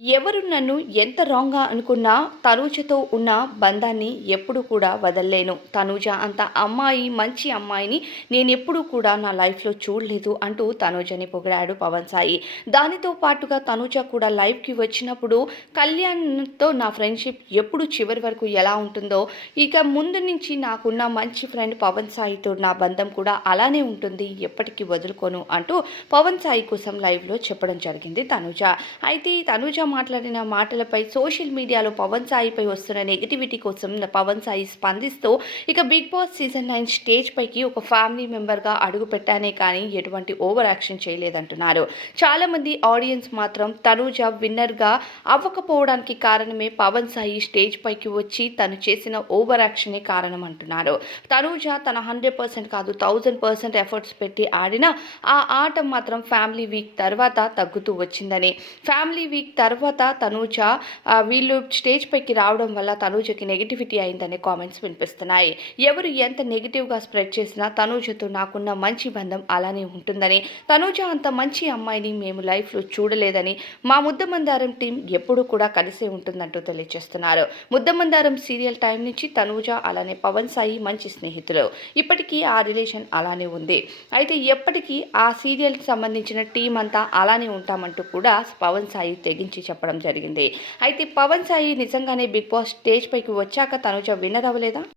ఎవరు నన్ను ఎంత రాంగ్గా అనుకున్నా తనూజతో ఉన్న బంధాన్ని ఎప్పుడు కూడా వదల్లేను. తనూజ అంత అమ్మాయి మంచి అమ్మాయిని నేను ఎప్పుడూ కూడా నా లైఫ్లో చూడలేదు అంటూ తనూజని పొగిడాడు పవన్ సాయి. దానితో పాటుగా తనూజ కూడా లైఫ్కి వచ్చినప్పుడు కళ్యాణ్తో నా ఫ్రెండ్షిప్ ఎప్పుడు చివరి వరకు ఎలా ఉంటుందో ఇక ముందు నుంచి నాకున్న మంచి ఫ్రెండ్ పవన్ సాయితో నా బంధం కూడా అలానే ఉంటుంది ఎప్పటికీ వదులుకోను అంటూ పవన్ సాయి కోసం లైవ్లో చెప్పడం జరిగింది తనూజ. అయితే తనూజ తనూజ మాట్లాడిన మాటలపై సోషల్ మీడియాలో పవన్ సాయిపై వస్తున్న నెగిటివిటీ కోసం పవన్ సాయి స్పందిస్తూ ఇక Bigg Boss season nine stage పైకి ఒక ఫ్యామిలీ మెంబర్గా అడుగు పెట్టానే కానీ ఎటువంటి ఓవర్ యాక్షన్ చేయలేదంటున్నారు. చాలామంది ఆడియన్స్ మాత్రం తనూజ విన్నర్గా అవ్వకపోవడానికి కారణమే పవన్ సాయి స్టేజ్ పైకి వచ్చి తను చేసిన ఓవర్ యాక్షనే కారణం అంటున్నారు తనూజ తన హండ్రెడ్ పర్సెంట్ కాదు థౌజండ్ పర్సెంట్ ఎఫర్ట్స్ పెట్టి ఆడిన ఆ ఆట మాత్రం ఫ్యామిలీ వీక్ తర్వాత తగ్గుతూ వచ్చిందని. ఫ్యామిలీ వీక్ తర్వాత తనూజ వీళ్ళు స్టేజ్ పైకి రావడం వల్ల తనూజకి నెగిటివిటీ అయిందనే కామెంట్స్ వినిపిస్తున్నాయి. ఎవరు ఎంత నెగిటివ్గా స్ప్రెడ్ చేసినా తనూజతో నాకున్న మంచి బంధం అలానే ఉంటుందని. తనూజ అంత మంచి అమ్మాయిని మేము లైఫ్లో చూడలేదని మా ముద్దమందారం టీం ఎప్పుడూ కూడా కలిసే ఉంటుందంటూ తెలియజేస్తున్నారు. ముద్దమందారం సీరియల్ టైం నుంచి తనూజ అలానే పవన్ సాయి మంచి స్నేహితులు. ఇప్పటికీ ఆ రిలేషన్ అలానే ఉంది. అయితే ఎప్పటికీ ఆ సీరియల్కి సంబంధించిన టీం అంతా అలానే ఉంటామంటూ కూడా పవన్ సాయి తెగించి చెప్పడం జరిగింది. అయితే పవన్ సాయి నిజంగానే బిగ్ బాస్ స్టేజ్ పైకి వచ్చాక తనుజ విన్నర్ అవ్వలేదా?